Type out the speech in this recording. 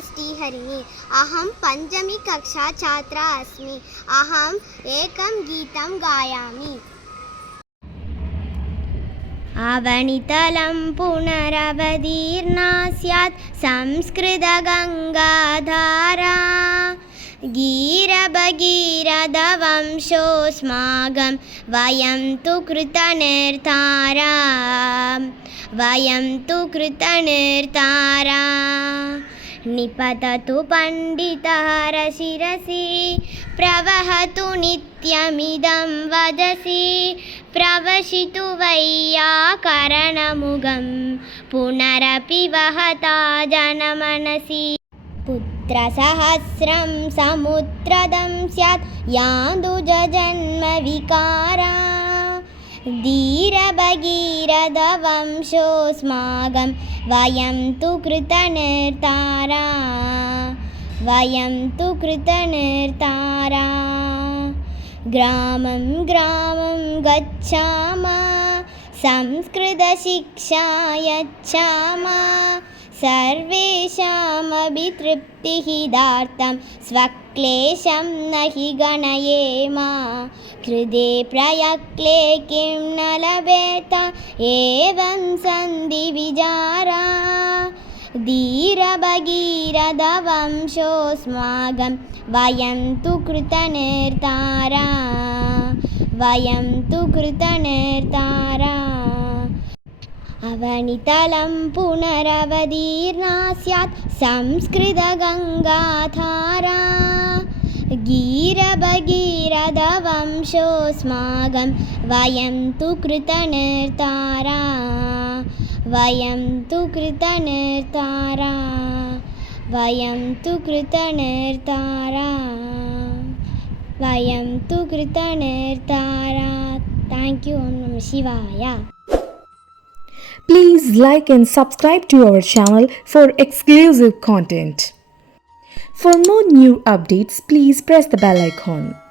श्रीहरिणी। अहं पञ्चमी कक्षा छात्रा अस्मि। अहम् एकं गीतं गायामि। अवनितलं पुनरवतीर्णा स्यात् संस्कृतगङ्गाधारा। गीरभगीरथवंशोऽस्माकं वयं तु कृतनिर्धारा। वयं तु कृतनिर्धारा। निपततु पण्डितहरशिरसि प्रवहतु नित्यमिदं वदसि। प्रवशितु वैयाकरणमुगं पुनरपि वहता जनमनसि। पुत्रसहस्रं समुद्रदं स्यात् यान्दुजन्मविकारा। धीरभगीरथवंशोऽस्माकं वयं तु कृतनिर्धारा। वयं तु कृतनिर्धारा। ग्रामं ग्रामं गच्छामः संस्कृतशिक्षा यच्छामः। सर्वेषामपि तृप्तिहितार्थं स्वक्लेशं न हि गणयेम। हृदे प्रयक्ले किं न लभेत एवं सन्ति विचारा। धीरभगीरथवंशोऽस्माकं वयं तु कृतनिर्धारा। वयं तु कृतनिर्धारा। अवनितलं पुनरवतीर्णा स्यात् संस्कृतगङ्गाधारा। गीरभगीरथवंशोऽस्माकं वयं तु कृतनिर्धारा। वयं तु कृतनिर्धारा। वयं तु कृतनिर्धारा। वयं तु कृतनिर्धारा। Thank you. Om Namah Shivaya. Please like and subscribe to our channel for exclusive content. For more new updates, please press the bell icon.